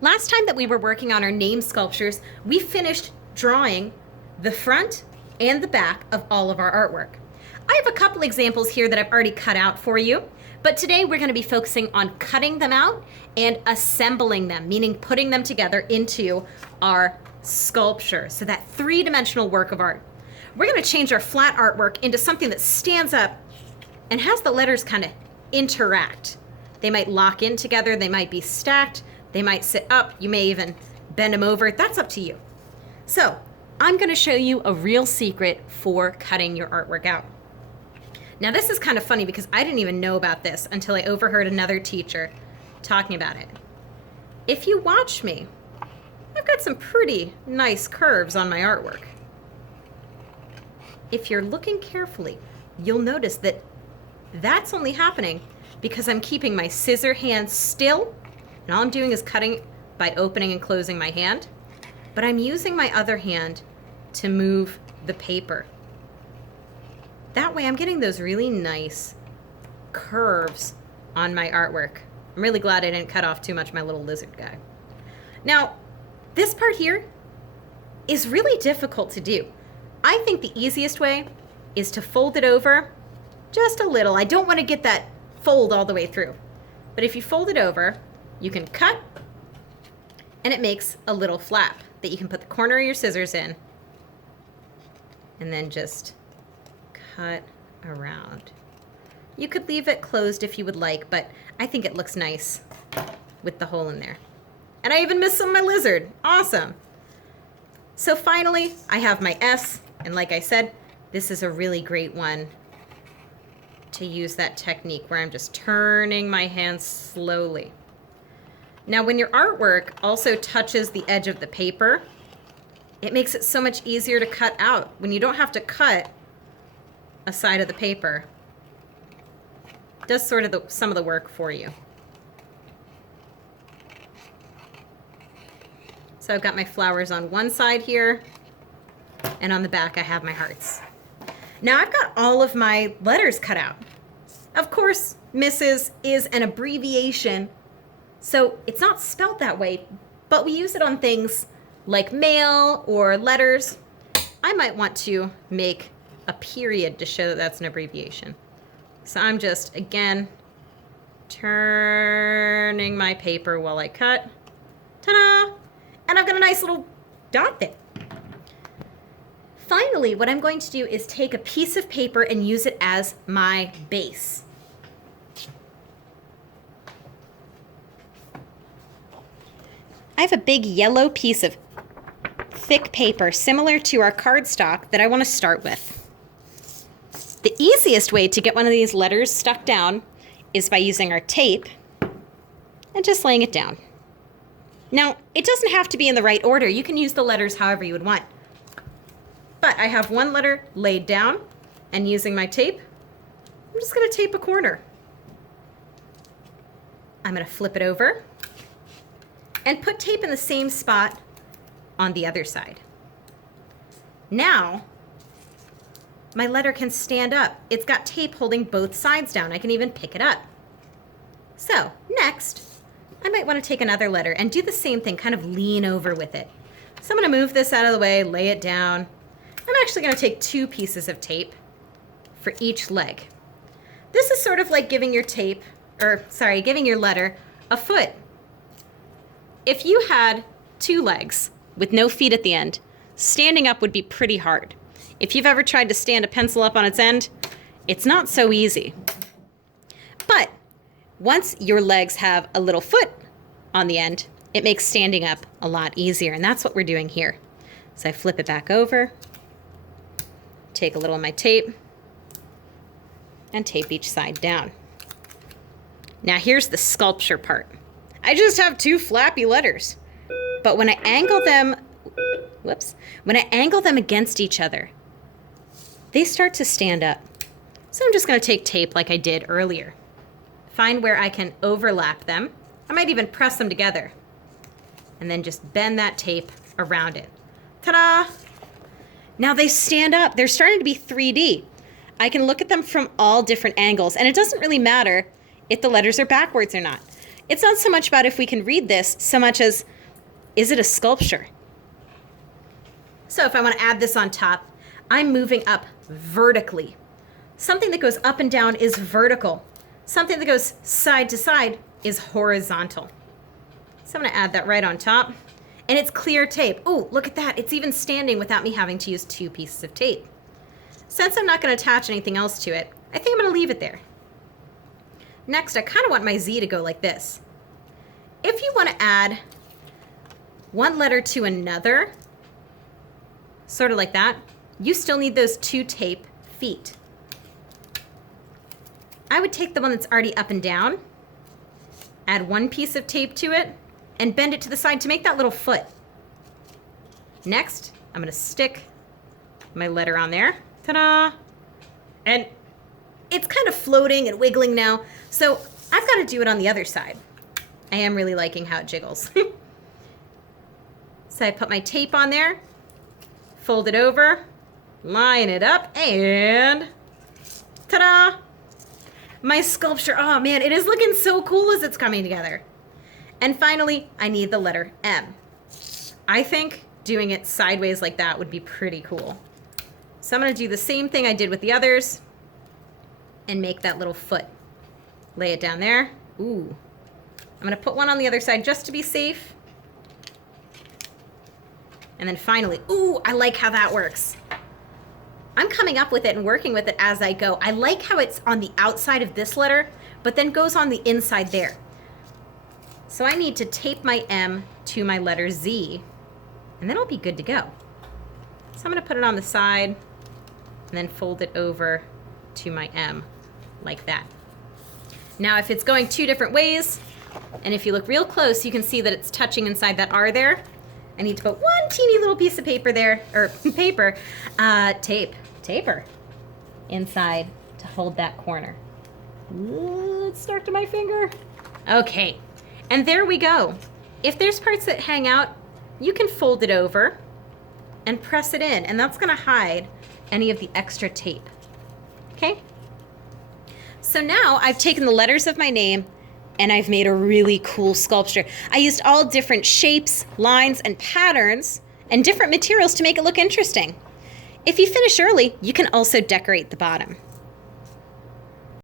Last time that we were working on our name sculptures, we finished drawing the front and the back of all of our artwork. I have a couple examples here that I've already cut out for you, but today we're going to be focusing on cutting them out and assembling them, meaning putting them together into our sculpture. So that three-dimensional work of art. We're going to change our flat artwork into something that stands up and has the letters kind of interact. They might lock in together, they might be stacked, they might sit up, you may even bend them over. That's up to you. So I'm going to show you a real secret for cutting your artwork out. Now this is kind of funny because I didn't even know about this until I overheard another teacher talking about it. If you watch me, I've got some pretty nice curves on my artwork. If you're looking carefully, you'll notice that that's only happening because I'm keeping my scissor hand still, and all I'm doing is cutting by opening and closing my hand, but I'm using my other hand to move the paper. That way I'm getting those really nice curves on my artwork. I'm really glad I didn't cut off too much my little lizard guy. Now, this part here is really difficult to do. I think the easiest way is to fold it over just a little. I don't want to get that fold all the way through. But if you fold it over, you can cut, and it makes a little flap that you can put the corner of your scissors in, and then just cut around. You could leave it closed if you would like, but I think it looks nice with the hole in there. And I even missed some of my lizard. Awesome. So finally, I have my S, and like I said, this is a really great one to use that technique where I'm just turning my hand slowly. Now, when your artwork also touches the edge of the paper, it makes it so much easier to cut out. When you don't have to cut a side of the paper, it does sort of some of the work for you. So I've got my flowers on one side here, and on the back I have my hearts. Now I've got all of my letters cut out. Of course, Mrs. is an abbreviation, so it's not spelled that way, but we use it on things like mail or letters. I might want to make a period to show that that's an abbreviation. So I'm just, again, turning my paper while I cut. Ta-da! And I've got a nice little dot there. Finally, what I'm going to do is take a piece of paper and use it as my base. I have a big yellow piece of thick paper similar to our cardstock that I want to start with. The easiest way to get one of these letters stuck down is by using our tape and just laying it down. Now, it doesn't have to be in the right order. You can use the letters however you would want. But I have one letter laid down, and using my tape, I'm just going to tape a corner. I'm going to flip it over and put tape in the same spot on the other side. Now, my letter can stand up. It's got tape holding both sides down. I can even pick it up. So, next, I might want to take another letter and do the same thing, kind of lean over with it. So I'm going to move this out of the way, lay it down. I'm actually going to take 2 pieces of tape for each leg. This is sort of like giving your giving your letter a foot. If you had 2 legs with no feet at the end, standing up would be pretty hard. If you've ever tried to stand a pencil up on its end, it's not so easy. But once your legs have a little foot on the end, it makes standing up a lot easier, and that's what we're doing here. So I flip it back over, take a little of my tape, and tape each side down. Now here's the sculpture part. I just have 2 flappy letters, but when I angle them, against each other, they start to stand up. So I'm just going to take tape like I did earlier. Find where I can overlap them. I might even press them together. And then just bend that tape around it. Ta-da! Now they stand up. They're starting to be 3D. I can look at them from all different angles, and it doesn't really matter if the letters are backwards or not. It's not so much about if we can read this, so much as, is it a sculpture? So if I want to add this on top, I'm moving up vertically. Something that goes up and down is vertical. Something that goes side to side is horizontal. So I'm going to add that right on top. And it's clear tape. Oh, look at that. It's even standing without me having to use 2 pieces of tape. Since I'm not going to attach anything else to it, I think I'm going to leave it there. Next, I kind of want my Z to go like this. If you want to add one letter to another, sort of like that, you still need those 2 tape feet. I would take the one that's already up and down, add 1 piece of tape to it, and bend it to the side to make that little foot. Next, I'm going to stick my letter on there. Ta-da! And it's kind of floating and wiggling now, so I've got to do it on the other side. I am really liking how it jiggles. So I put my tape on there, fold it over, line it up, and ta-da! My sculpture, oh man, it is looking so cool as it's coming together. And finally, I need the letter M. I think doing it sideways like that would be pretty cool. So I'm going to do the same thing I did with the others and make that little foot. Lay it down there. Ooh. I'm going to put one on the other side just to be safe. And then finally, ooh, I like how that works. I'm coming up with it and working with it as I go. I like how it's on the outside of this letter, but then goes on the inside there. So I need to tape my M to my letter Z, and then I'll be good to go. So I'm going to put it on the side and then fold it over to my M like that. Now, if it's going 2 different ways, and if you look real close, you can see that it's touching inside that R there. I need to put 1 teeny little piece of paper there, or taper, inside to hold that corner. Ooh, it's stuck to my finger. Okay, and there we go. If there's parts that hang out, you can fold it over and press it in, and that's gonna hide any of the extra tape, okay? So now I've taken the letters of my name and I've made a really cool sculpture. I used all different shapes, lines, and patterns and different materials to make it look interesting. If you finish early, you can also decorate the bottom.